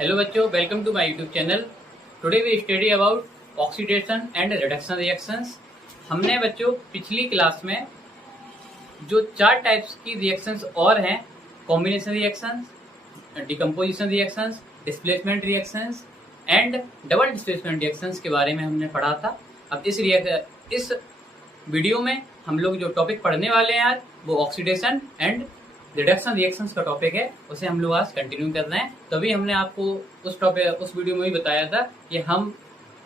Hello बच्चों, welcome to my YouTube channel. Today we study about oxidation and reduction reactions. हमने बच्चों पिछली class में जो चार टाइप्स की रिएक्शंस और हैं, combination reactions, decomposition reactions, displacement reactions and double displacement reactions के बारे में हमने पढ़ा था। अब इस वीडियो में हम लोग जो टॉपिक पढ़ने वाले हैं आज, वो ऑक्सीडेशन एंड रिडक्शन रिएक्शंस का टॉपिक है, उसे हम लोग आज कंटिन्यू कर रहे हैं। तभी हमने आपको उस वीडियो में भी बताया था कि हम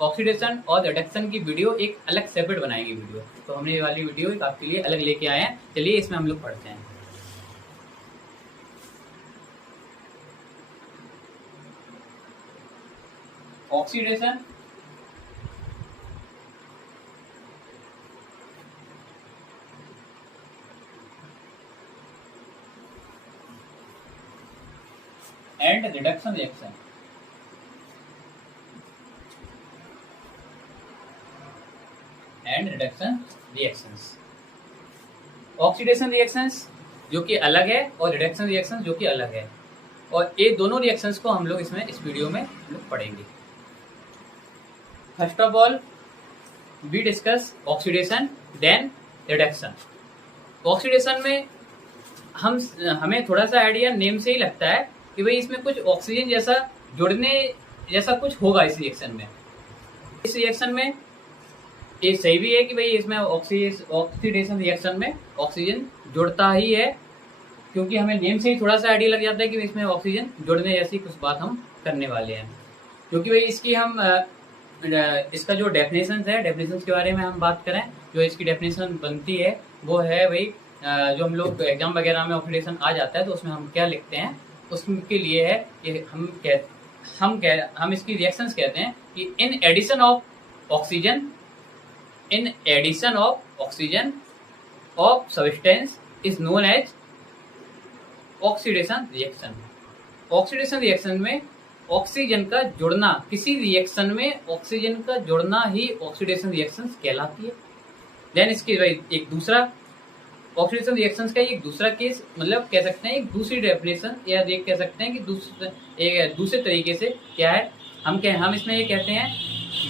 ऑक्सीडेशन और रिडक्शन की वीडियो एक अलग सेपरेट बनाएंगे वीडियो। तो हमने ये वाली वीडियो एक आपके लिए अलग लेके आए हैं। चलिए इसमें हम लोग पढ़ते हैं। Oxidation and reduction reaction. And reduction reactions, oxidation reactions जो कि अलग है और रिडक्शन रिएक्शंस जो कि अलग है, और ये दोनों रिएक्शंस को हम लोग इस वीडियो में लोग पढ़ेंगे। First of all we discuss oxidation then reduction. Oxidation में हमें थोड़ा सा आइडिया नेम से ही लगता है कि भाई इसमें कुछ ऑक्सीजन जैसा जुड़ने जैसा कुछ होगा इस रिएक्शन में। इस रिएक्शन में ये सही भी है कि भाई इसमें ऑक्सीडेशन रिएक्शन में ऑक्सीजन जुड़ता ही है, क्योंकि हमें नेम से ही थोड़ा सा आइडिया लग जाता है कि इसमें ऑक्सीजन जुड़ने जैसी कुछ बात हम करने वाले हैं। क्योंकि भाई इसका जो डेफिनेशन है, डेफिनेशन के बारे में हम बात करें, जो इसकी डेफिनेशन बनती है वो है भाई, जो हम लोग एग्जाम वगैरह में ऑक्सीडेशन आ जाता है तो उसमें हम क्या लिखते हैं, उसके लिए है कि हम इसकी रिएक्शंस कहते हैं कि in addition of oxygen of substance is known as oxidation reaction. Oxidation reaction में ऑक्सीजन का जुड़ना, किसी रिएक्शन में ऑक्सीजन का जुड़ना ही ऑक्सीडेशन रिएक्शंस कहलाती है। देन इसके एक दूसरा ऑक्सीडेशन रिएक्शंस का एक दूसरा केस, मतलब कह सकते हैं एक दूसरी डेफिनेशन, या एक कह सकते हैं कि दूसरे तरीके से क्या है, हम इसमें ये कहते हैं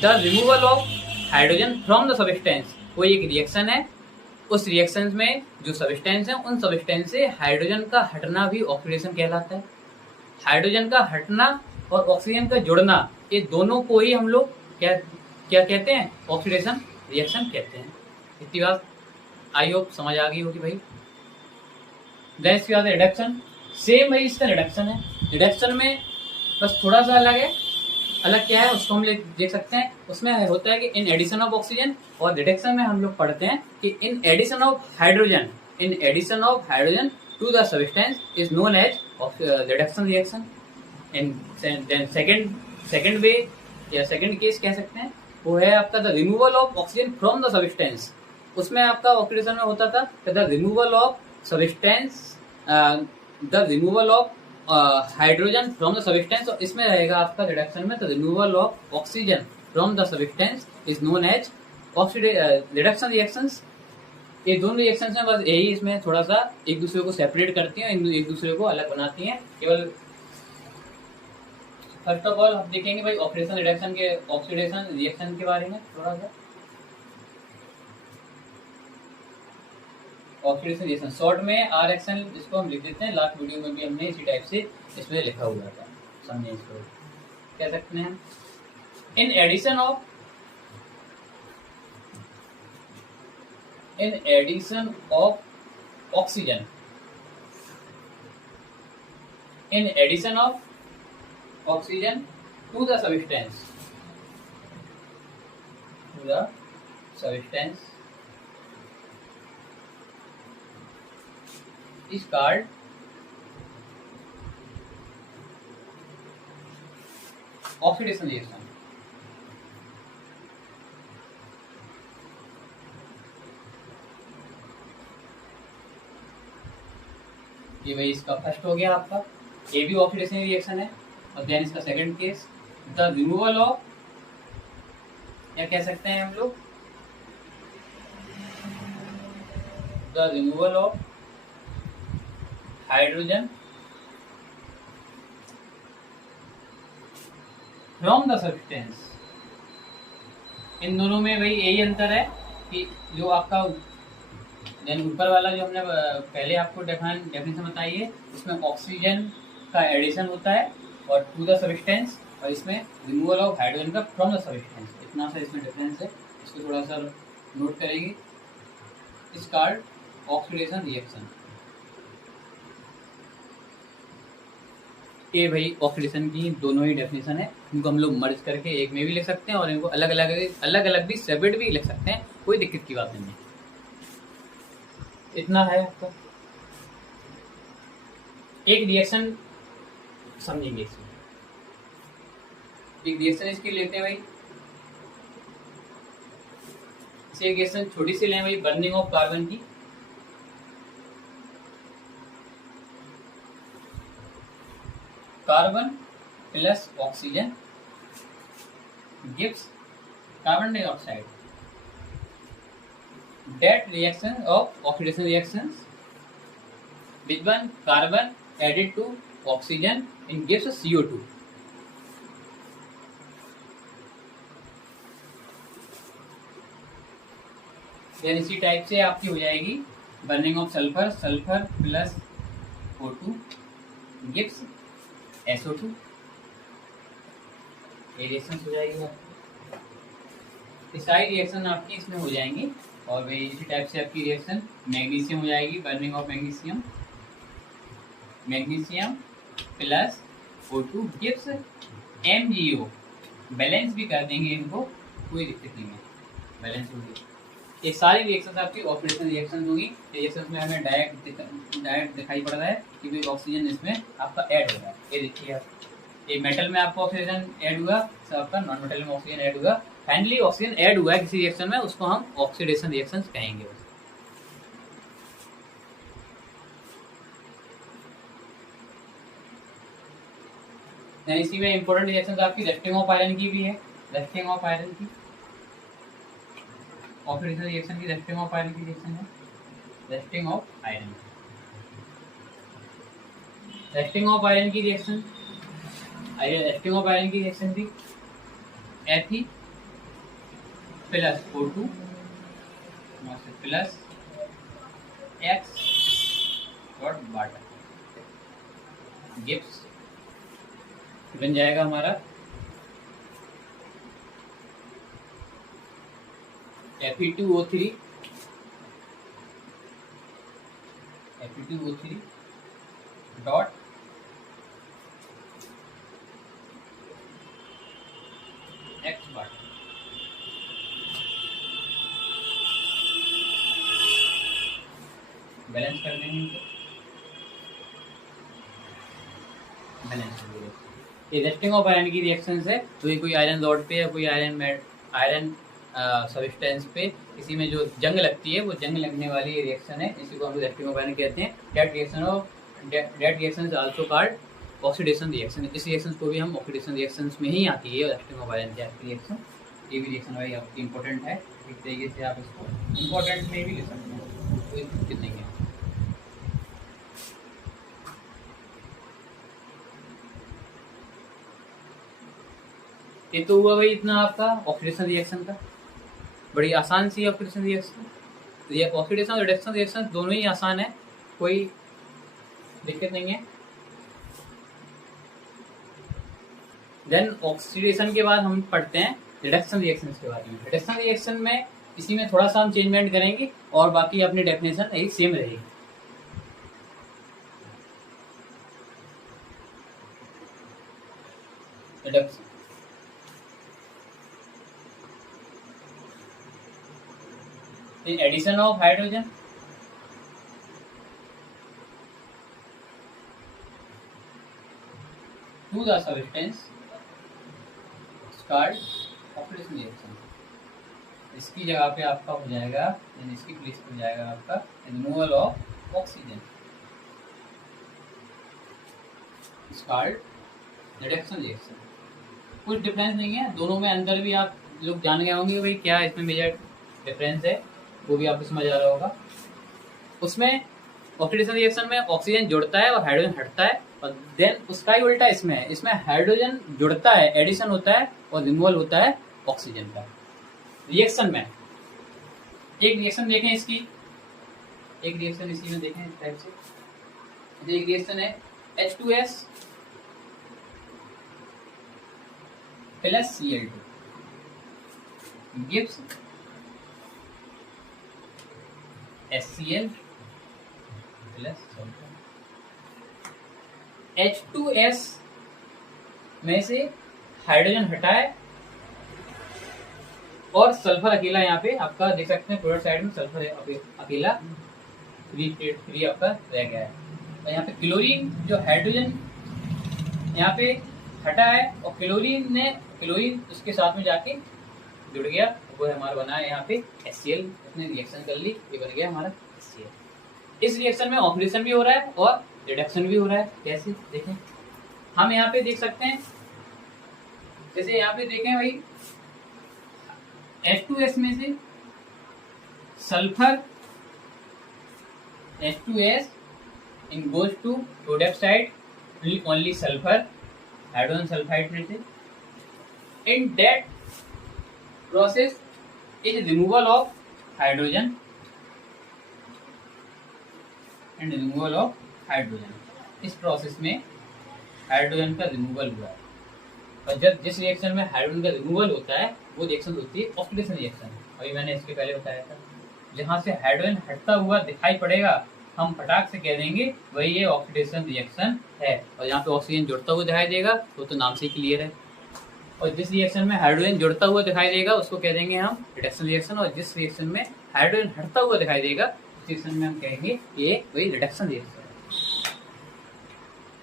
the removal of hydrogen from the substance. कोई एक रिएक्शन है, उस रिएक्शन में जो सब्सटेंस है उन सब्सटेंस से हाइड्रोजन का हटना भी ऑक्सीडेशन कहलाता है। हाइड्रोजन का हटना और ऑक्सीजन का जुड़ना, ये दोनों को ही हम लोग क्या कहते हैं, ऑक्सीडेशन रिएक्शन कहते हैं। इतनी बात आई होप समझ आ गई होगी भाई। देन इसके बाद रिडक्शन, सेम भाई इसका रिडक्शन है। रिडक्शन में बस थोड़ा सा अलग है। अलग क्या है उसको हम देख सकते हैं। उसमें होता है कि इन एडिशन ऑफ ऑक्सीजन, और रिडक्शन में हम लोग पढ़ते हैं कि in addition of hydrogen to the substance is known as reduction reaction. Then second way या सेकंड केस कह सकते हैं, वो है आपका the removal of oxygen from the substance. उसमें आपका ऑक्सीडेशन में होता था the removal of hydrogen from the substance, और इसमें रहेगा आपका रिडक्शन में the removal of oxygen from the substance is known as reduction reactions. ये दोनों रिएक्शंस में बस यही इसमें थोड़ा सा एक दूसरे को सेपरेट करती हैं, एक दूसरे को अलग बनाती हैं। केवल फर्स्ट ऑफ ऑल हम देखेंगे भाई ऑक्सीडेशन रिएक्शन के बारे में थोड़ा सा। ऑक्सीडेशन रिएक्शन शॉर्ट में RXN जिसको हम लिख देते हैं, लास्ट वीडियो में भी हमने इसी टाइप से इसमें लिखा हुआ था, समझे इसको कह सकते हैं। In addition of oxygen to the substance is called oxidation reaction। ये भाई इसका फर्स्ट हो गया आपका, ये भी ऑक्सीडेशन रिएक्शन है। और देन इसका second case the removal of, या कह सकते हैं हम लोग the removal of hydrogen from the substance. इन दोनों में भाई यही अंतर है कि जो आपका ऊपर वाला जो हमने पहले आपको डेफिनेशन बताई है, उसमें ऑक्सीजन का एडिशन होता है और टू द सब्सटेंस, और इसमें रिमूवल ऑफ हाइड्रोजन का फ्रॉम द सब्सटेंस। इतना सा इसमें डिफरेंस है, इसको थोड़ा सा नोट करेंगे। इस कॉल्ड ऑक्सीडेशन रिएक्शन। ये भाई ऑक्सीडेशन की दोनों ही डेफिनेशन है, इनको हम लोग मर्ज करके एक में भी लिख सकते हैं और इनको अलग अलग भी सेपरेट भी लिख सकते हैं, कोई दिक्कत की बात नहीं है। इतना है आपका। एक रिएक्शन समझेंगे इसमें। एक रिएक्शन इसकी लेते हैं भाई, इसे एक रिएक्शन छोटी सी लें भाई, बर्निंग ऑफ कार्बन की। Carbon plus oxygen gives carbon dioxide. That reaction of oxidation reactions, which one carbon added to oxygen and gives a CO2. फिर इसी टाइप से आपकी हो जाएगी burning of sulphur, sulphur plus O2 gives SO2। ये reaction हो जाएगी आपकी। सारी रिएक्शन आपकी इसमें हो जाएंगी। और भाई इसी टाइप से आपकी रिएक्शन मैग्नीशियम हो जाएगी, burning of magnesium, magnesium plus O2 gives MgO। Balance भी कर देंगे इनको, कोई दिक्कत नहीं है, बैलेंस होगी। ये सारी रिएक्शंस आपकी ऑक्सीडेशन रिएक्शन होगी। रिएक्शंस में हमें डायरेक्ट दिखाई पड़ रहा है कि भाई ऑक्सीजन इसमें आपका ऐड हो रहा है। ये देखिए आप, ये मेटल में आपको ऑक्सीजन ऐड हुआ, सब आपका नॉन मेटल में ऑक्सीजन ऐड हुआ। फाइनली ऑक्सीजन ऐड हुआ है किसी रिएक्शन में, उसको हम ऑक्सीडेशन रिएक्शंस कहेंगे। इसी में इंपॉर्टेंट रिएक्शंस आपकी रस्टिंग ऑफ आयरन की भी है। रस्टिंग ऑफ आयरन की ऑक्सीडेशन रिएक्शन की, रस्टिंग ऑफ आयरन की रिएक्शन है। Rusting of iron, rusting of iron की रिएक्शन, रस्टिंग ऑफ आयरन की रिएक्शन थी Fe plus O2 plus X dot water gives, बन जाएगा हमारा Fe2O3 dot X water. Balance कर देंगे इनको, बैलेंस कर देंगे। ये रस्टिंग ऑफ आयरन की रिएक्शन है, तो ये कोई आयरन रॉड पे या कोई आयरन सब्सटेंस पे किसी में जो जंग लगती है, वो जंग लगने वाली रिएक्शन है, इसी को हम रस्टिंग ऑफ आयरन कहते हैं। That reaction is also called oxidation reaction. इस रिएक्शन को भी हम ऑक्सीडेशन रिएक्शंस में ही आती है रस्टिंग ऑफ आयरन की रिएक्शन। ये भी रिएक्शन भाई आपकी इंपॉर्टेंट है, एक तरीके से आप इसको इंपॉर्टेंट में भी ले सकते हैं, कोई दिक्कत नहीं है। ये तो हुआ भाई इतना आपका ऑक्सीडेशन रिएक्शन का, बड़ी आसान सी ऑक्सीडेशन रिएक्शन। तो ये ऑक्सीडेशन और रिडक्शन रिएक्शन दोनों ही आसान है, कोई दिक्कत नहीं है। देन ऑक्सीडेशन के बाद हम पढ़ते हैं रिडक्शन रिएक्शन के बारे में। रिडक्शन रिएक्शन में इसी में थोड़ा सा हम चेंजमेंट करेंगे और बाकी अपनी डेफिनेशन एक सेम रहेगी। Reduction addition of hydrogen to the substance called oxidation reaction. इसकी जगह पे आपका हो जाएगा, इसकी प्लेस पे हो जाएगा आपका removal of oxygen, called reduction reaction. कुछ डिफरेंस नहीं है, दोनों में अंदर भी आप लोग जान गए होंगे भाई क्या इसमें मेजर डिफरेंस है, वो भी आपको समझ आ रहा होगा। उसमें ऑक्सीडेशन रिएक्शन में ऑक्सीजन जुड़ता है और हाइड्रोजन हटता है, और देन उसका ही उल्टा इसमें है, इसमें हाइड्रोजन जुड़ता है, एडिशन होता है और रिमूवल होता है ऑक्सीजन का। रिएक्शन में एक रिएक्शन देखें इसकी, एक रिएक्शन इसी में देखें इस टाइप से। एक रिएक्शन है H2S plus Cl2 gives HCl plus sulphur. H2S में से हाइड्रोजन हटाए और सल्फर अकेला यहाँ पे आपका देख सकते हैं प्रोडक्ट साइड में सल्फर अकेला फ्री आपका रह गया है। और यहाँ पे क्लोरीन जो हाइड्रोजन यहाँ पे हटा है और क्लोरीन उसके साथ में जाके जुड़ गया, वो हमारा बना है यहाँ पे HCl। उसने रिएक्शन कर ली, ये बन गया हमारा HCl। इस रिएक्शन में ऑक्सीडेशन भी हो रहा है और रिडक्शन भी हो रहा है। कैसे देखें, हम यहाँ पे देख सकते हैं, जैसे यहाँ पे देखें भाई H2S में से sulphur H2S in goes to product side only sulphur hydrogen sulphide में से। In that process is removal of hydrogen and removal of hydrogen. इस प्रोसेस में हाइड्रोजन का रिमूवल हुआ है और जब जिस रिएक्शन में हाइड्रोजन का रिमूवल होता है वो रिएक्शन होती है ऑक्सीडेशन रिएक्शन। अभी मैंने इसके पहले बताया था, जहां से हाइड्रोजन हटता हुआ दिखाई पड़ेगा हम फटाक से कह देंगे वही ये ऑक्सीडेशन रिएक्शन है, और जहाँ पे ऑक्सीजन जुड़ता हुआ दिखाई देगा वो तो नाम से क्लियर है। और जिस रिएक्शन में हाइड्रोजन जुड़ता हुआ दिखाई देगा उसको कह देंगे हम रिडक्शन रिएक्शन, और जिस रिएक्शन में हाइड्रोजन हटता हुआ दिखाई देगा उस रिएक्शन में हम कहेंगे ये वही रिडक्शन रिएक्शन है।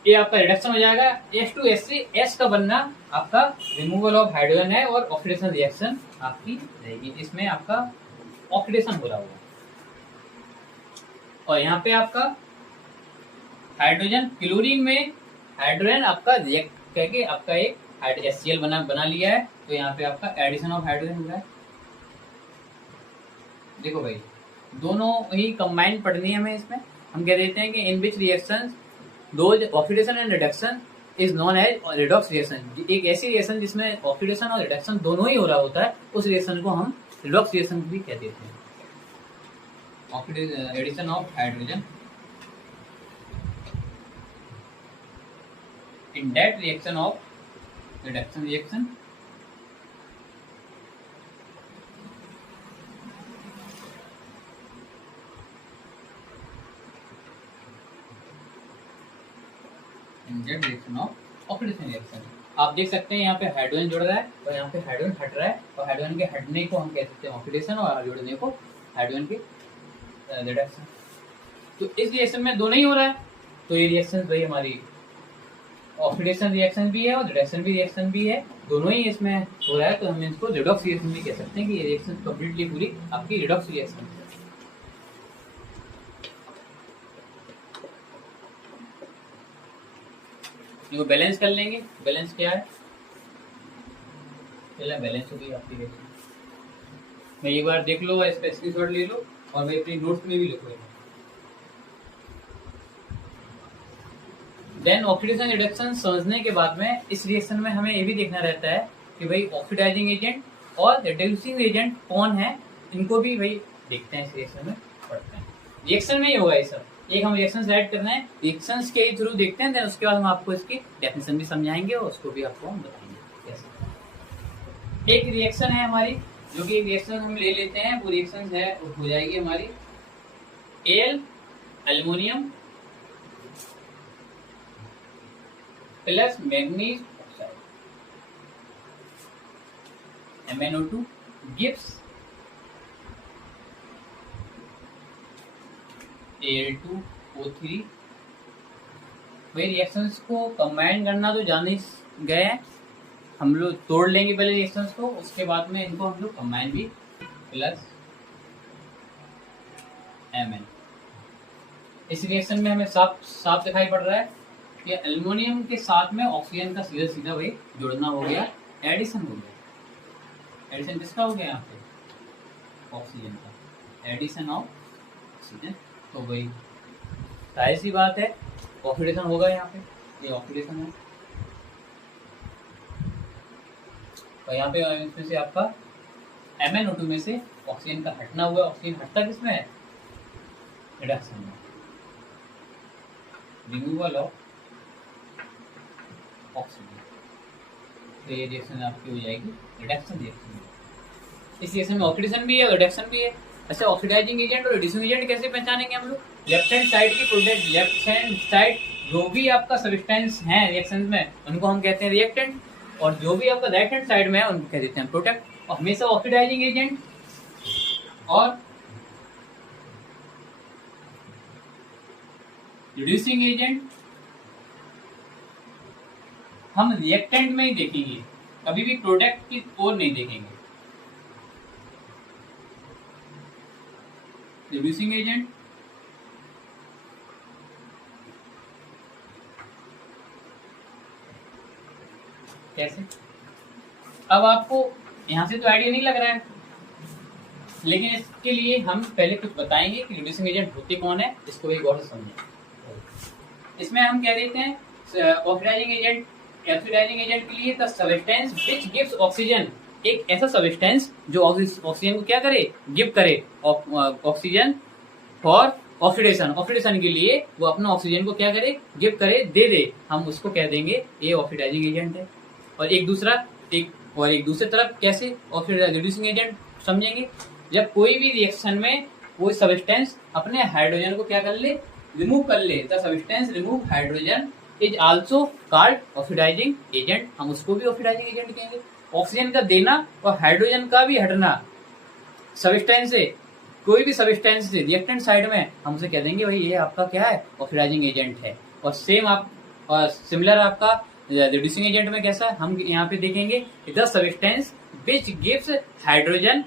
ये आपका रिडक्शन हो जाएगा। H2S से S का बनना आपका रिमूवल ऑफ हाइड्रोजन है और ऑक्सीडेशन रिएक्शन आपकी रहेगी, इसमें आपका ऑक्सीडेशन हो रहा होगा। और यहाँ पे आपका हाइड्रोजन क्लोरीन में हाइड्रोजन आपका रिएक्ट करके आपका एक HCl बना लिया है, तो यहाँ पे आपका एडिशन ऑफ हाइड्रोजन हो रहा है। देखो भाई दोनों ही कंबाइन पढ़नी है हमें। इसमें हम कह देते हैं कि in which reactions those oxidation and reduction is known as redox reaction. एक ऐसी रिएक्शन जिसमें ऑक्सीडेशन और रिडक्शन दोनों ही हो रहा होता है उस रिएक्शन को हम रिडॉक्स रिएक्शन भी कह देते हैं। Addition of hydrogen in that reaction of reduction reaction in that reaction of oxidation reaction. आप देख सकते हैं यहाँ पे हाइड्रोजन जुड़ रहा है और यहाँ पे हाइड्रोजन हट रहा है, और हाइड्रोजन के हटने को हम कह सकते हैं ऑक्सीडेशन और जुड़ने को हाइड्रोजन के रिडक्शन। तो इस रिएक्शन में दोनों ही हो रहा है, तो ये रिएक्शन भाई हमारी ऑक्सीडेशन रिएक्शन भी है और रिडक्शन भी रिएक्शन भी है, दोनों ही इसमें हो रहा है, तो हम इसको रिडॉक्स रिएक्शन भी कह सकते हैं कि ये रिएक्शन कंप्लीटली पूरी आपकी रिडॉक्स रिएक्शन है। इनको बैलेंस कर लेंगे। बैलेंस क्या है, पहला बैलेंस हो गई आपकी रिएक्शन। मैं एक बार देख लो, इस पे स्क्रीनशॉट ले लो और भाई अपनी नोट्स में भी लिखो। देन ऑक्सीडेशन रिडक्शन समझने के बाद में इस रिएक्शन में हमें ये भी देखना रहता है कि भाई ऑक्सीडाइजिंग एजेंट और रिड्यूसिंग एजेंट कौन है, इनको भी भाई देखते हैं इस रिएक्शन में, पढ़ते हैं। रिएक्शन में ही होगा ये सब, एक हम रिएक्शन ऐड करना है, रिएक्शंस के थ्रू देखते हैं, देन उसके बाद हम आपको इसकी डेफिनेशन भी समझाएंगे और उसको भी आपको हम बताएंगे कैसे। एक रिएक्शन है हमारी, जो कि रिएक्शन हम ले लेते हैं, वो रिएक्शन है हो जाएगी हमारी L aluminium plus manganese oxide MnO2 gives Al2O3। भाई रिएक्शंस को कंबाइन करना तो जान ही गए हैं, हम लोग तोड़ लेंगे पहले रिएक्शंस को, उसके बाद में इनको हम लोग कंबाइन भी प्लस Mn। इस रिएक्शन में हमें साफ दिखाई पड़ रहा है कि एल्युमिनियम के साथ में ऑक्सीजन का सीधा सीधा भाई जुड़ना हो गया, एडिशन हो गया। एडिशन किसका हो गया यहाँ पे, ऑक्सीजन का, एडिशन ऑफ ऑक्सीजन। तो भाई जाहिर सी बात है ऑक्सीडेशन होगा यहाँ पे, ये ऑक्सीडेशन है, और यहाँ पे इसमें से आपका MnO2 में से ऑक्सीजन का हटना हुआ, ऑक्सीजन हटता किसमें है, रिडक्शन में, रिमूवल ऑफ ऑक्सीजन। तो ये रिएक्शन आपकी हो जाएगी रिडक्शन रिएक्शन। इस रिएक्शन में ऑक्सीडेशन भी है और रिडक्शन भी है। अच्छा, ऑक्सीडाइजिंग एजेंट और रिड्यूसिंग एजेंट कैसे पहचानेंगे हम लोग? लेफ्ट हैंड साइड की प्रोडक्ट, लेफ्ट हैंड साइड जो भी आपका सब्सटेंस है रिएक्शन में उनको हम कहते हैं रिएक्टेंट, और जो भी आपका राइट हैंड साइड में है उनको कह देते हैं प्रोडक्ट। और हमेशा ऑक्सीडाइजिंग एजेंट और रिड्यूसिंग एजेंट हम रिएक्टेंट में ही देखेंगे, कभी भी प्रोडक्ट की ओर नहीं देखेंगे। रिड्यूसिंग एजेंट कैसे? अब आपको यहां से तो आइडिया नहीं लग रहा है, लेकिन इसके लिए हम पहले कुछ बताएंगे कि रिड्यूसिंग एजेंट होते कौन है, इसको भी गौर से समझें। इसमें हम क्या देते हैं ऑक्सीडाइजिंग एजेंट, ऑक्सीडाइजिंग एजेंट के लिए the substance which gives oxygen, एक ऐसा सब्सटेंस जो ऑक्सीजन को क्या करे, गिव करे ऑक्सीजन फॉर ऑक्सीडेशन, ऑक्सीडेशन के लिए वो अपना ऑक्सीजन को क्या करे, गिव करे, दे दे, हम उसको कह देंगे ये ऑक्सीडाइजिंग एजेंट है। और एक दूसरे तरफ कैसे रिड्यूसिंग एजेंट समझेंगे, जब कोई भी रिएक्शन में कोई सब्सटेंस अपने हाइड्रोजन को क्या कर ले, रिमूव कर ले, the substance remove hydrogen is also called oxidizing agent, हम उसको भी ऑक्सीडाइजिंग एजेंट कहेंगे। ऑक्सीजन का देना और हाइड्रोजन का भी हटना सब्सटेंस से, कोई भी सब्सटेंस से रिएक्टेंट साइड में, हम उसे कह देंगे भाई ये आपका क्या है, ऑक्सीडाइजिंग एजेंट है। और सेम आप सिमिलर आपका रिड्यूसिंग एजेंट में कैसा है, हम यहाँ पे देखेंगे the substance which gives hydrogen,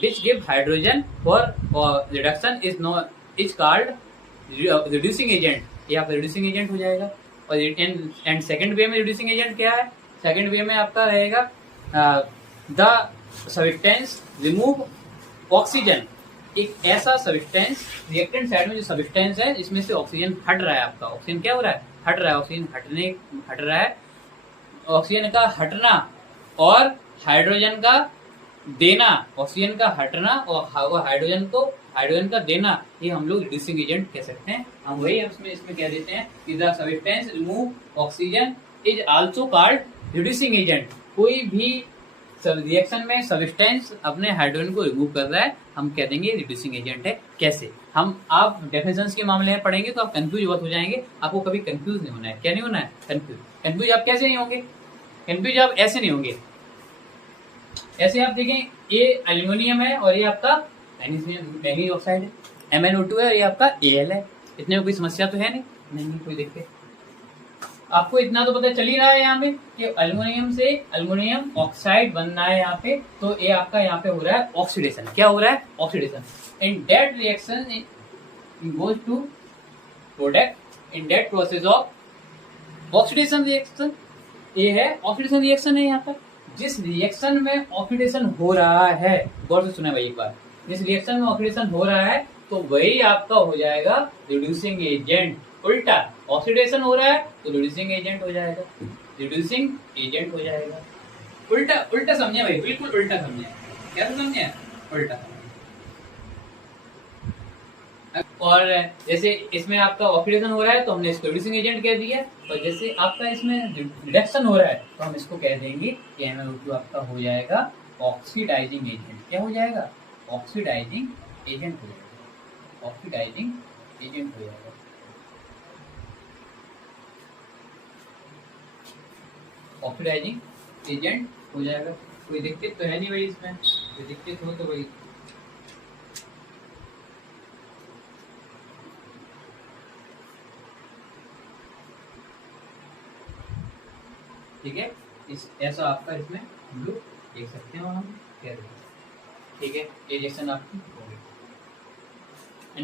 which give hydrogen for reduction is called reducing agent, ये आपका रिड्यूसिंग एजेंट हो जाएगा। और एंड सेकंड वे में रिड्यूसिंग एजेंट क्या है, सेकंड वे में आपका रहेगा द सब्सटेंस रिमूव ऑक्सीजन, एक ऐसा सब्सटेंस रिएक्टेंट साइड में जो सब्सटेंस है जिसमें से ऑक्सीजन हट रहा है, आपका ऑक्सीजन क्या हो रहा है, हट रहा है, ऑक्सीजन हट रहा है, ऑक्सीजन का हटना और हाइड्रोजन का देना, ऑक्सीजन का हटना और हाइड्रोजन का देना, ये हम लोग रिड्यूसिंग एजेंट कह सकते हैं। हम वही इसमें कह देते हैं कि the substance remove oxygen is also called reducing agent. कोई भी रिएक्शन में सब्सटेंस अपने हाइड्रोजन को रिमूव कर रहा है, हम कह देंगे रिड्यूसिंग एजेंट है। कैसे? हम आप डेफिनेशंस के मामले में पढ़ेंगे तो आप कंफ्यूज बहुत हो जाएंगे, आपको कभी कंफ्यूज नहीं होना है। क्या नहीं होना है? कंफ्यूज आप कैसे नहीं होंगे? कंफ्यूज आप ऐसे नहीं होंगे, ऐसे आप देखें ये एल्यूमिनियम है और ये आपका मैग्नीज ऑक्साइड है, MnO2 है और ये आपका Al है, इतने में कोई समस्या तो है नहीं कोई देखते। आपको इतना तो पता चल ही रहा है यहाँ पे कि एल्युमिनियम से एल्युमिनियम ऑक्साइड बन रहा है यहाँ पे, तो ये आपका यहाँ पे हो रहा है ऑक्सीडेशन। क्या हो रहा है? Oxidation. In that reaction goes to product in that process of oxidation reaction. ये है ऑक्सीडेशन रिएक्शन है यहाँ पर। जिस रिएक्शन में ऑक्सीडेशन हो रहा है, गौर से सुना भाई एक बार, जिस रिएक्शन में ऑक्सीडेशन हो रहा है तो वही आपका हो जाएगा रिड्यूसिंग एजेंट। उल्टा ऑक्सीडेशन हो रहा है तो रिड्यूसिंग एजेंट हो जाएगा, रिड्यूसिंग एजेंट हो जाएगा। उल्टा समझे भाई, बिल्कुल उल्टा समझे। क्या समझे? उल्टा। और जैसे इसमें आपका ऑक्सीडेशन हो रहा है तो हमने इसको रिड्यूसिंग एजेंट कह दिया, और जैसे आपका इसमें रिडक्शन हो रहा है तो हम इसको कह देंगे कि MnO2 आपका हो जाएगा ऑक्सीडाइजिंग एजेंट। क्या हो जाएगा? ऑक्सीडाइजिंग एजेंट हो जाएगा, ऑक्सीडाइजिंग एजेंट हो जाएगा। ऑक्सीडाइजिंग एजेंट हो जाएगा। कोई दिक्कत तो है नहीं भाई इसमें, कोई दिक्कत हो तो भाई ठीक है। इस ऐसा आपका इसमें हम लोग देख सकते हैं और हम कह रहे हैं। ठीक है, ये रिएक्शन आपकी हो गई।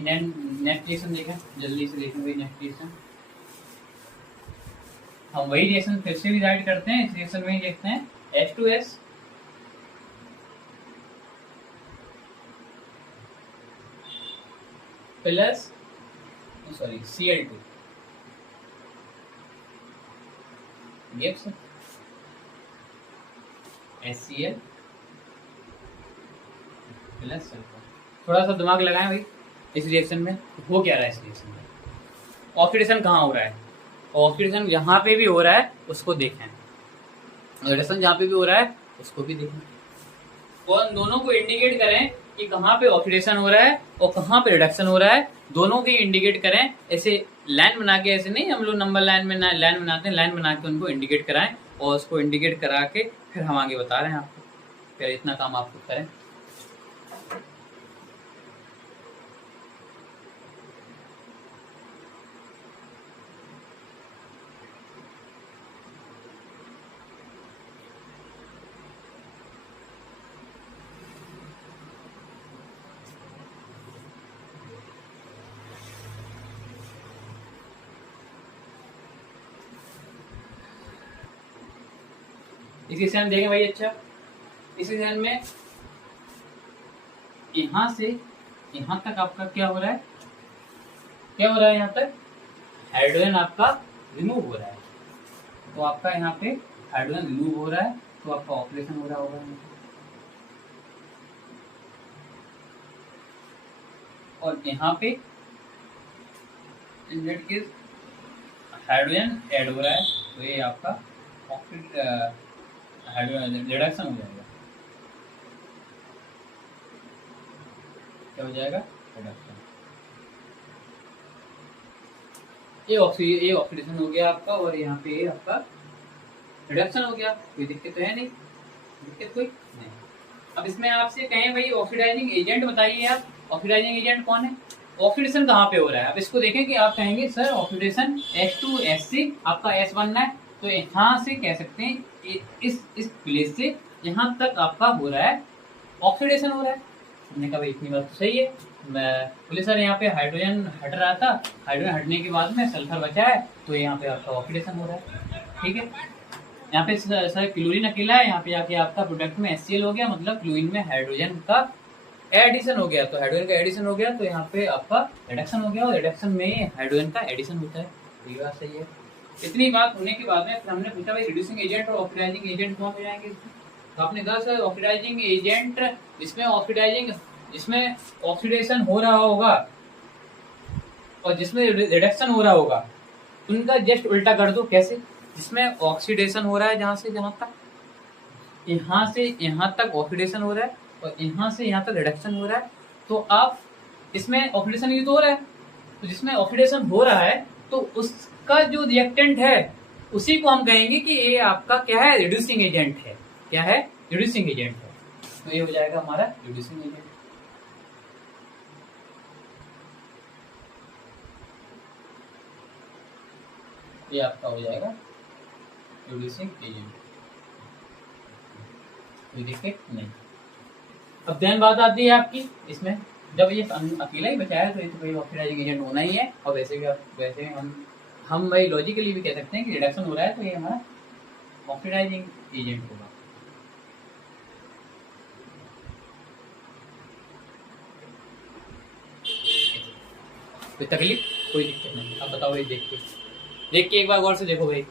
नेक्स्ट रिएक्शन देखें, जल्दी से देखें भाई नेक्स्ट रिएक्शन। हम वही रिएक्शन फिर से भी राइट करते हैं, इस रिएक्शन में ही देखते हैं H2S plus Cl2 gives HCl plus sulphur. थोड़ा सा दिमाग लगाएं भाई, इस रिएक्शन में हो क्या रहा है। इस रिएक्शन में ऑक्सीडेशन कहाँ हो रहा है, ऑक्सीडेशन यहाँ पे भी हो रहा है, उसको देखें। रिडक्शन जहाँ पे भी हो रहा है उसको भी देखें, और दोनों को इंडिकेट करें कि कहाँ पे ऑक्सीडेशन हो रहा है और कहाँ पे रिडक्शन हो रहा है, दोनों के इंडिकेट करें। ऐसे लाइन बना के, ऐसे नहीं हम लोग नंबर लाइन में लाइन बनाते हैं, लाइन बना के उनको इंडिकेट कराएं, और उसको इंडिकेट करा के फिर हम आगे बता रहे हैं आपको। फिर इतना काम आपको करें। इसी सेशन देखें भाई। अच्छा, इसी सेशन में यहाँ से यहाँ तक आपका क्या हो रहा है, क्या हो रहा है, यहाँ तक हाइड्रोजन आपका रिमूव हो रहा है। तो आपका यहाँ पे हाइड्रोजन रिमूव हो रहा है, तो आपका ऑक्सीडेशन हो रहा होगा। और यहाँ पे हाइड्रोजन ऐड हो रहा है, तो ये आपका हाइड्रोजन रिडक्शन हो जाएगा। क्या हो जाएगा, रिडक्शन। ये ऑक्सीडेशन हो गया आपका, और यहाँ पे आपका रिडक्शन हो गया। कोई दिक्कत तो है नहीं, दिक्कत कोई नहीं। अब इसमें आपसे कहें भाई ऑक्सीडाइजिंग एजेंट बताइए आप, ऑक्सीडाइजिंग एजेंट कौन है, ऑक्सीडेशन कहाँ पे हो रहा है। अब इसको देखें कि आप कहेंगे सर ऑक्सीडेशन H2SC आपका S बनना है, तो यहाँ से कह सकते हैं इस प्लेस से यहाँ तक आपका हो रहा है, ऑक्सीडेशन हो रहा है। हमने कहा भाई इतनी बात तो सही है। बोले सर यहाँ पे हाइड्रोजन हट रहा था, हाइड्रोजन हटने के बाद में सल्फर बचा है, तो यहाँ पे आपका ऑक्सीडेशन हो रहा है। ठीक है, यहाँ पे सर क्लोरीन अकेला है, यहाँ पे आके आपका प्रोडक्ट में HCl हो गया, मतलब क्लोरीन में हाइड्रोजन का एडिशन हो गया। तो हाइड्रोजन का एडिशन हो गया, तो यहाँ पे आपका रिडक्शन हो गया, और रिडक्शन में हाइड्रोजन का एडिशन होता है। तो ये बात सही है। इतनी बात होने के बाद में फिर हमने पूछा भाई रिड्यूसिंग एजेंट और ऑक्सीडाइजिंग एजेंट कौन हो जाएंगे। तो आपने कहा सर ऑक्सीडाइजिंग एजेंट जिसमें ऑक्सीडेशन हो रहा होगा और जिसमें रिडक्शन हो रहा होगा, उनका जस्ट उल्टा कर दो। कैसे, जिसमें ऑक्सीडेशन हो रहा है जहां से जहां तक, यहाँ से यहाँ तक ऑक्सीडेशन हो रहा है, और यहाँ से यहाँ तक रिडक्शन हो रहा है, तो आप इसमें ऑक्सीडेशन ही तो हो रहा है, तो जिसमें ऑक्सीडेशन हो रहा है तो उसका जो रिएक्टेंट है उसी को हम कहेंगे कि ये आपका क्या है, रिड्यूसिंग एजेंट है। क्या है, रिड्यूसिंग एजेंट है। तो ये हो जाएगा हमारा रिड्यूसिंग एजेंट। ये आपका हो जाएगा रिड्यूसिंग एजेंट। कोई दिक्कत नहीं। अब ध्यान बात आती है आपकी इसमें, जब ये अकेला ही बचा है तो ये तो भाई ऑक्सीडाइजिंग एजेंट होना ही है। और वैसे भी हम भाई लॉजिकली भी कह सकते हैं कि रिडक्शन हो रहा है, तो ये हमारा ऑक्सीडाइजिंग एजेंट होगा। कोई तकलीफ, कोई दिक्कत नहीं। अब बताओ, ये देख के एक बार गौर से देखो भाई,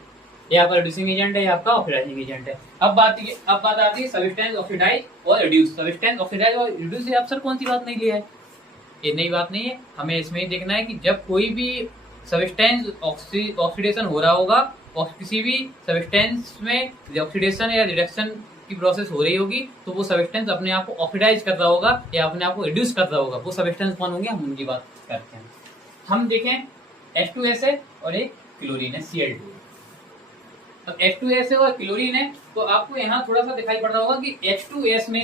ये आपका रिड्यूसिंग एजेंट है, ये आपका ऑक्सीडाइजिंग एजेंट है। अब बात आती है सब्सटेंस ऑक्सीडाइज और रिड्यूस। सब्सटेंस ऑक्सीडाइज और रिड्यूस से आप सर कौन सी बात नहीं लिया है, ये नई बात नहीं है। हमें इसमें ही देखना है कि जब कोई भी सब्सटेंस ऑक्सीडेशन हो रहा होगा और किसी भी सब्सटेंस में ऑक्सीडेशन या रिडक्शन की प्रोसेस हो रही होगी, तो वो सब्सटेंस अपने आप को ऑक्सीडाइज कर रहा होगा या अपने आप को रिड्यूस कर रहा होगा। वो सब्सटेंस कौन होंगे, हम उनकी बात करते हैं। हम देखें H2S है और एक क्लोरीन है Cl2। अब H2S है और क्लोरीन है, तो आपको यहाँ थोड़ा सा दिखाई पड़ रहा होगा कि H2S में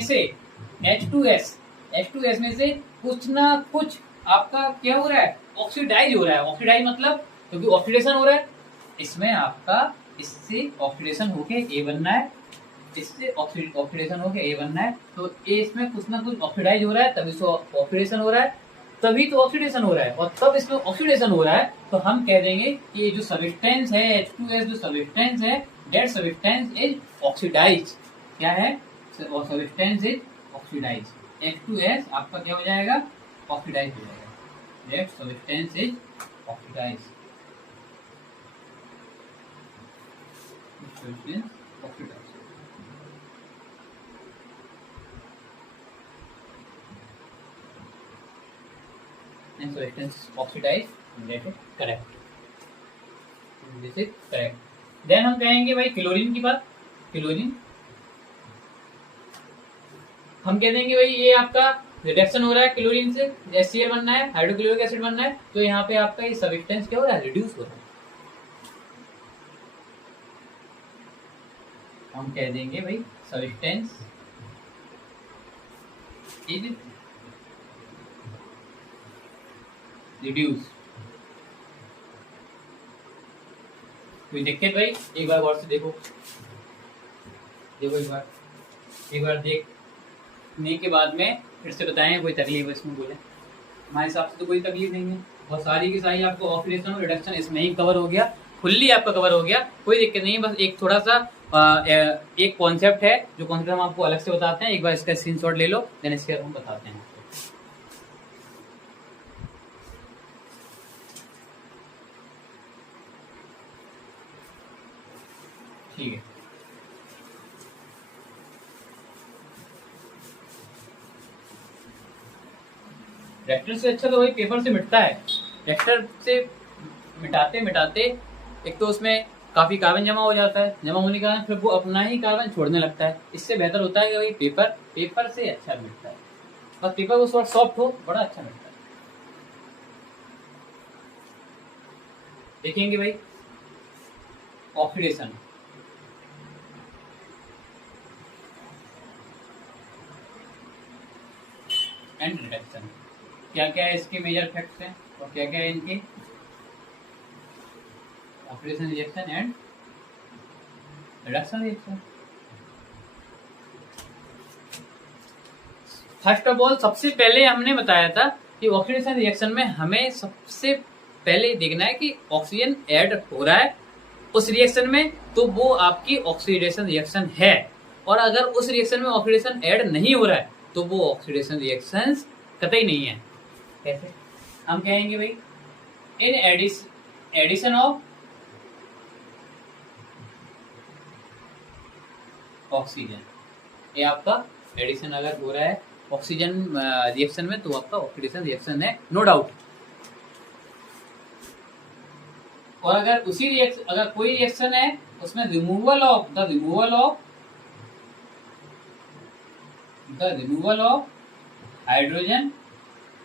से कुछ ना कुछ आपका क्या हो रहा है, ऑक्सीडाइज हो रहा है। ऑक्सीडाइज मतलब क्योंकि ऑक्सीडेशन हो रहा है, इसमें आपका इससे ऑक्सीडेशन होके A बनना है, इससे ऑक्सीडेशन होके A बनना है, तो A इसमें कुछ ना कुछ ऑक्सीडाइज हो रहा है, तभी तो ऑक्सीडेशन हो रहा है, तभी तो ऑक्सीडेशन हो रहा है। और तब इसमें ऑक्सीडेशन हो रहा है तो हम कह देंगे कि ये जो सब्सटेंस है H2S, जो सब्सटेंस है, दैट सब्सटेंस इज ऑक्सीडाइज। क्या है, सब्सटेंस इज ऑक्सीडाइज। H2S आपका क्या हो जाएगा, ऑक्सीडाइज हो जाएगा। That substance is oxidize. substance oxidized. And substance oxidized, that is correct. This is correct. Then हम कहेंगे भाई क्लोरीन की बात. क्लोरीन हम कह देंगे भाई ये आपका रिडक्शन हो रहा है क्लोरीन से, HCl बनना है, हाइड्रोक्लोरिक एसिड बनना है, तो यहाँ पे आपका ये सब्सटेंस क्या हो रहा है, रिड्यूस हो रहा है. हम कह देंगे भाई सब्सटेंस इज रिड्यूस. कोई दिक्कत भाई? एक बार गौर से देखो एक बार देखने के बाद में फिर से बताएं कोई तकलीफ है इसमें बोले. हमारे हिसाब से तो कोई तकलीफ नहीं है, और सारी की सारी आपको ऑक्सीडेशन और रिडक्शन इसमें ही कवर हो गया, फुल्ली आपका कवर हो गया, कोई दिक्कत नहीं है. बस एक थोड़ा सा एक कॉन्सेप्ट है, जो कॉन्सेप्ट हम आपको अलग से बताते हैं. एक बार इसका स्क्रीनशॉट ले लो, देन इसके हम बताते हैं. ठीक है. रेक्टर से अच्छा तो वही पेपर से मिटता है. रेक्टर से मिटाते मिटाते एक तो उसमें काफी कार्बन जमा हो जाता है, जमा होने के कारण फिर वो अपना ही कार्बन छोड़ने लगता है. इससे बेहतर होता है कि वही पेपर से अच्छा मिटता है. बस पेपर को थोड़ा सॉफ्ट हो, बड़ा अच्छा मिटता है. देखेंगे भाई ऑक्सीडेशन एंड रिडक्शन, क्या क्या है इसके मेजर फैक्ट्स हैं और क्या क्या है इनके. Oxidation reaction and reduction reaction. First of all सबसे पहले हमने बताया था कि ऑक्सीडेशन रिएक्शन में हमें सबसे पहले देखना है कि ऑक्सीजन ऐड हो रहा है उस रिएक्शन में, तो वो आपकी ऑक्सीडेशन रिएक्शन है. और अगर उस रिएक्शन में ऑक्सीडेशन ऐड नहीं हो रहा है तो वो ऑक्सीडेशन रिएक्शंस कतई नहीं है. कैसे? हम कहेंगे भाई इन एडिशन ऑफ ऑक्सीजन, ये आपका एडिशन अगर हो रहा है ऑक्सीजन रिएक्शन में तो आपका ऑक्सीडेशन रिएक्शन है, नो डाउट. और अगर उसी रिएक्शन, अगर कोई रिएक्शन है उसमें रिमूवल ऑफ हाइड्रोजन,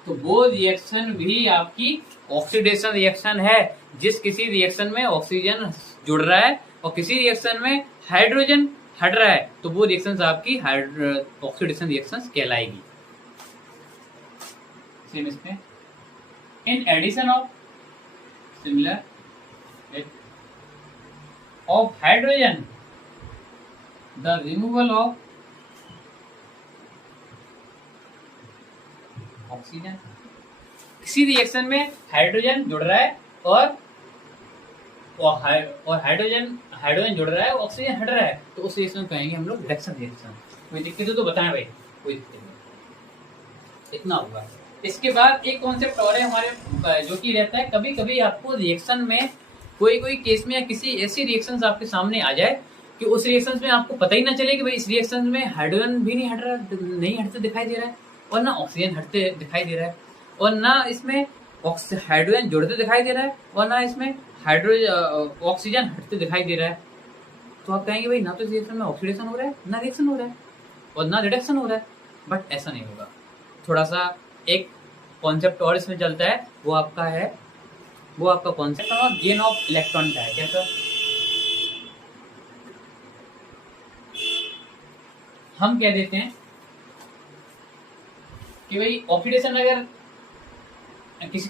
तो वो रिएक्शन भी आपकी ऑक्सीडेशन रिएक्शन है. जिस किसी रिएक्शन में ऑक्सीजन जुड़ रहा है और किसी रिएक्शन में हाइड्रोजन हट रहा है तो वो रिएक्शंस आपकी ऑक्सीडेशन रिएक्शंस कहलाएगी. सेम इसमें in addition of similar of hydrogen the removal of oxygen. किसी रिएक्शन में हाइड्रोजन जुड़ रहा है और हाइड्रोजन जुड़ रहा है, ऑक्सीजन हट रहा है, तो उस रिएक्शन को कहेंगे हम लोग रिडक्शन रिएक्शन. कोई दिक्कत हो तो बताएं भाई, कोई दिक्कत नहीं. इतना होगा. इसके बाद एक कॉन्सेप्ट और है हमारे जो कि रहता है, कभी कभी आपको रिएक्शन में कोई केस में या किसी ऐसी रिएक्शन आपके सामने आ जाए कि उस रिएक्शन में आपको पता ही ना चले कि भाई इस रिएक्शन में हाइड्रोजन भी नहीं हटते दिखाई दे रहा है, और ना ऑक्सीजन हटते दिखाई दे रहा है, और ना इसमें हाइड्रोजन जुड़ते दिखाई दे रहा है, और ना इसमें ऑक्सीजन हटते दिखाई दे रहा है. तो आप कहेंगे भाई ना तो इस रिएक्शन में ऑक्सीडेशन हो रहा है, ना रिएक्शन हो रहा है, और ना रिडक्शन हो रहा है. बट ऐसा नहीं होगा. थोड़ा सा एक कॉन्सेप्ट और इसमें चलता है, वो आपका कॉन्सेप्ट और गेन ऑफ इलेक्ट्रॉन का है. कैसा? हम कह देते हैं कि भाई ऑक्सीडेशन अगर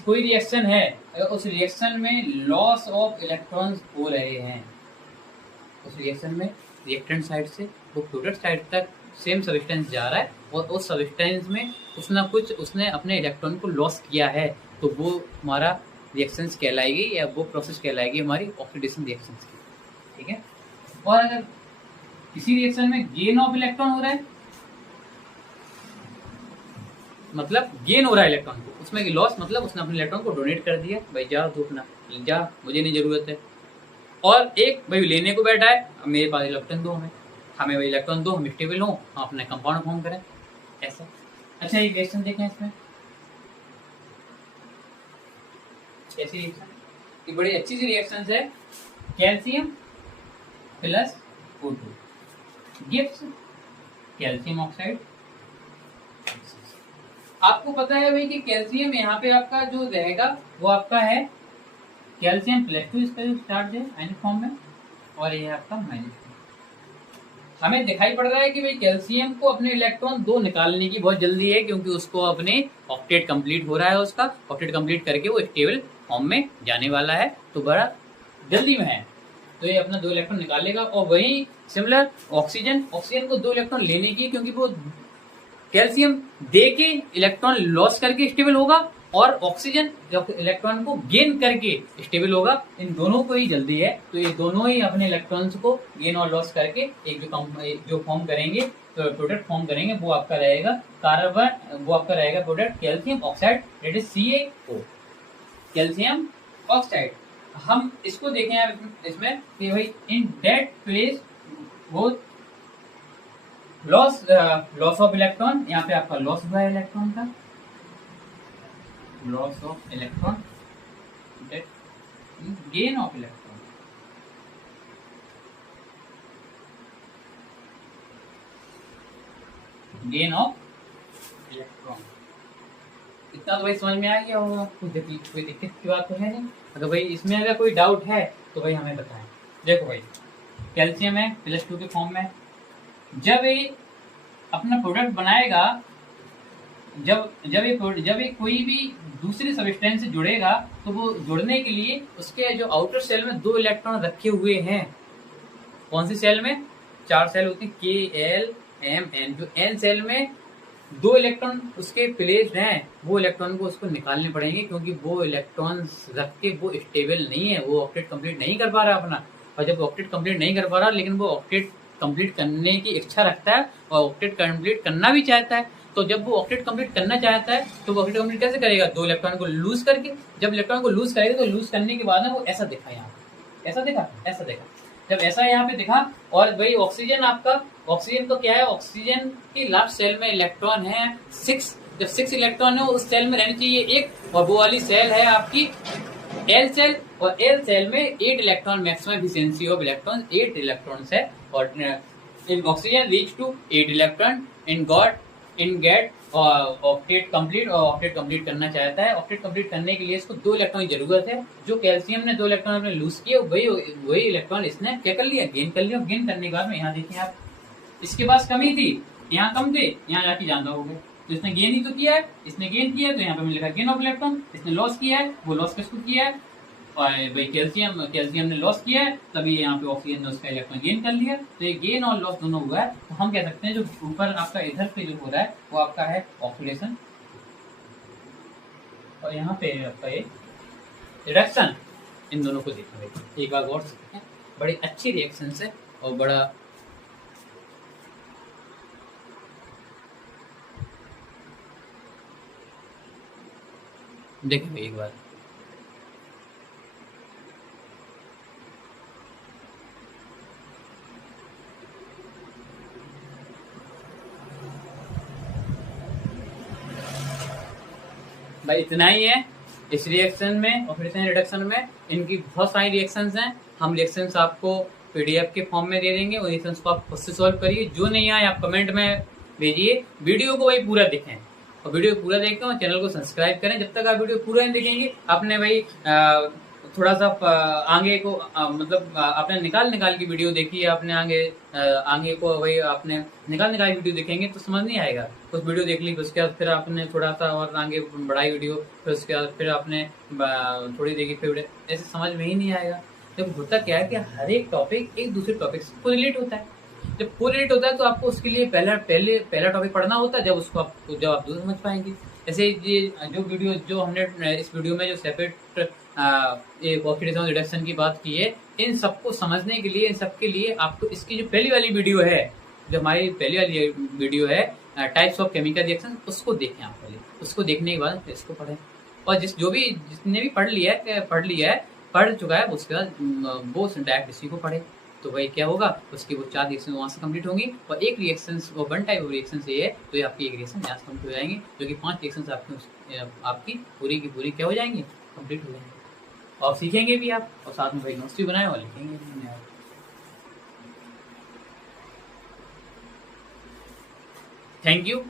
कोई रिएक्शन है, अगर उस रिएक्शन में लॉस ऑफ इलेक्ट्रॉन्स हो रहे हैं, उस रिएक्शन में रिएक्टेंट साइड से वो प्रोडक्ट साइड तक सेम सब्सटेंस जा रहा है और उस सब्सटेंस में उसने अपने इलेक्ट्रॉन को लॉस किया है, तो वो हमारा रिएक्शंस कहलाएगी या वो प्रोसेस कहलाएगी हमारी ऑक्सीडेशन रिएक्शंस की. ठीक है. और अगर किसी रिएक्शन में गेन ऑफ इलेक्ट्रॉन हो रहा है, मतलब गेन हो रहा है इलेक्ट्रॉन को, उसमें लॉस मतलब उसने अपने इलेक्ट्रॉन को डोनेट कर दिया, भाई जा तू अपना जा, मुझे नहीं जरूरत है, और एक भाई लेने को बैठा है, मेरे पास इलेक्ट्रॉन दो हमें भाई इलेक्ट्रॉन दो, हम स्टेबल हो, हम अपने कंपाउंड फॉर्म करें ऐसा। अच्छा एक रिएक्शन देखें इसमें, कैसी रिएक्शन, ये बड़ी अच्छी सी रिएक्शन है। Calcium plus O2 gives calcium oxide. आपको पता है भाई कि कैल्शियम यहाँ पे आपका जो रहेगा वो आपका है कैल्शियम प्लस 2, इसका जो चार्ज है आयनिक फॉर्म में, और ये आपका माइनस। हमें दिखाई पड़ रहा है कि भाई कैल्शियम को अपने इलेक्ट्रॉन दो निकालने की बहुत जल्दी है, क्योंकि उसको अपने ऑक्टेट कंप्लीट हो रहा है, उसका ऑक्टेट कंप्लीट करके वो स्टेबल फॉर्म में जाने वाला है, तो बड़ा जल्दी में है, तो ये अपना दो इलेक्ट्रॉन निकालेगा। और वही सिमिलर ऑक्सीजन को दो इलेक्ट्रॉन लेने की, क्योंकि वो कैल्शियम दे के इलेक्ट्रॉन लॉस करके स्टेबल होगा, और ऑक्सीजन जब इलेक्ट्रॉन को गेन करके स्टेबल होगा। इन दोनों को ही जल्दी है, तो ये दोनों ही अपने इलेक्ट्रॉन्स को गेन और लॉस करके एक जो फॉर्म करेंगे, तो प्रोडक्ट फॉर्म करेंगे, वो आपका रहेगा कार्बन, वो आपका रहेगा product calcium oxide, that is CaO, calcium oxide. हम इसको देखें इसमें कि भाई इन दैट प्लेस वो लॉस ऑफ इलेक्ट्रॉन, यहाँ पे आपका लॉस हुआ है इलेक्ट्रॉन का, loss of electron, gain of electron. Gain of electron, इतना तो भाई समझ में आ गया होगा, कोई दिक्कत की बात तो है नहीं। अगर भाई इसमें अगर कोई डाउट है तो भाई हमें बताएं। देखो भाई कैल्शियम है +2 के फॉर्म में, जब ये अपना प्रोडक्ट बनाएगा, जब ये कोई भी दूसरी सब्सटेंस से जुड़ेगा, तो वो जुड़ने के लिए उसके जो आउटर सेल में दो इलेक्ट्रॉन रखे हुए हैं। कौन सी सेल में? 4 सेल होती है, KLMN। जो N सेल में दो इलेक्ट्रॉन उसके प्लेस्ड हैं, वो इलेक्ट्रॉन को उसको निकालने पड़ेंगे, क्योंकि वो इलेक्ट्रॉन रख के वो स्टेबल नहीं है, वो ऑक्टेट कंप्लीट नहीं कर पा रहा अपना। और जब ऑक्टेट कंप्लीट नहीं कर पा रहा, लेकिन वो ऑक्टेट कंप्लीट करने की इच्छा रखता है और ऑक्टेट कंप्लीट करना भी चाहता है, तो जब वो ऑक्टेट कंप्लीट करना चाहता है तो वो ऑक्टेट कंप्लीट कैसे करेगा? दो इलेक्ट्रॉन को लूज करके। जब इलेक्ट्रॉन को लूज करेगा तो लूज करने के बाद ना वो ऐसा दिखा, यहाँ ऐसा देखा। जब ऐसा यहाँ पे दिखा, और भाई ऑक्सीजन तो क्या है, ऑक्सीजन की लास्ट सेल में इलेक्ट्रॉन है 6। जब 6 इलेक्ट्रॉन है उस सेल में रहनी चाहिए 1, और वो वाली सेल है आपकी L सेल, और L सेल में 8 electron, maximum efficiency of electron 8 electrons है। और in oxygen reach to 8 electron in get octet complete, और ऑक्टेट कंप्लीट करना चाहता है। ऑक्टेट कंप्लीट करने के लिए इसको 2 इलेक्ट्रॉन की जरूरत है। जो कैल्शियम ने 2 इलेक्ट्रॉन अपने लूज किए, वही इलेक्ट्रॉन इसने क्या कर लिया? गेन कर लिया। गेन करने के बाद में यहाँ देखिए आप, इसके पास कमी थी, यहाँ कम थे, यहाँ जाके ज्यादा हो गए, तो इसने गेन ही तो किया है। इसने गेन किया है तो यहाँ पे लिखा गेन ऑफ इलेक्ट्रॉन। इसने लॉस किया है, वो लॉस किसको किया है? और भाई कैल्शियम ने लॉस किया है, तभी यहाँ पे ऑक्सीजन ने उसका इलेक्ट्रॉन गेन कर लिया। तो ये गेन और लॉस दोनों हुआ है, तो हम कह सकते हैं जो ऊपर आपका इधर पे जो हो रहा है वो आपका है ऑक्सीडेशन, और यहाँ पे आपका ये रिडक्शन। इन दोनों को देखना भाई एक बार गौर से, बड़ी अच्छी रिएक्शन है और बड़ा देखें भाई एक बार। भाई इतना ही है इस रिएक्शन में, ऑक्सीडेशन रिडक्शन में। इनकी बहुत सारी रिएक्शंस हैं, हम रिएक्शंस आपको PDF के फॉर्म में दे देंगे, उन रिएक्शंस को आप खुद से सॉल्व करिए। जो नहीं आए आप कमेंट में भेजिए। वीडियो को भाई पूरा देखें, और वीडियो पूरा देखें और चैनल को सब्सक्राइब करें। जब तक आप वीडियो पूरा नहीं देखेंगे, आपने भाई थोड़ा सा आगे को मतलब आपने निकाल की वीडियो देखी है, आपने आगे को भाई आपने निकाल की वीडियो देखेंगे तो समझ नहीं आएगा। कुछ वीडियो देख ली, उसके बाद फिर आपने थोड़ा सा और आगे बढ़ाई वीडियो, फिर उसके बाद फिर आपने थोड़ी देखी, फिर ऐसे समझ में ही नहीं आएगा। जब होता क्या है कि हर एक टॉपिक एक दूसरे टॉपिक से कोरिलेट होता है। जब कोरिलेट होता है तो आपको उसके लिए पहला टॉपिक पढ़ना होता है, जब आप दूसरा समझ पाएंगे। ऐसे ये जो हमने इस वीडियो में जो सेपरेट ऑक्सीडेशन रिडक्शन की बात की है, इन सबको समझने के लिए, इन सबके लिए आपको इसकी जो पहली वाली वीडियो है, जो हमारी पहली वाली वीडियो है टाइप्स ऑफ केमिकल रिएक्शन, उसको देखें आप पहले। उसको देखने के बाद फिर इसको पढ़ें। और जिसने भी पढ़ लिया है पढ़ चुका है उसके बाद वो डायरेक्ट इसी को पढ़े, तो भाई क्या होगा, उसकी वो 4 रिएक्शन वहाँ से कंप्लीट होंगी और एक रिएक्शन वो 1 टाइप ऑफ रिएक्शन से ये है, तो ये आपकी एक रिएक्शन यहाँ से कंप्लीट हो जाएंगे, जो कि 5 रिएक्शन आपकी पूरी की पूरी क्या हो जाएंगी, कंप्लीट हो जाएंगी। और सीखेंगे भी आप, और साथ में भाई नोट्स भी बनाए और लिखेंगे भी आप। Thank you.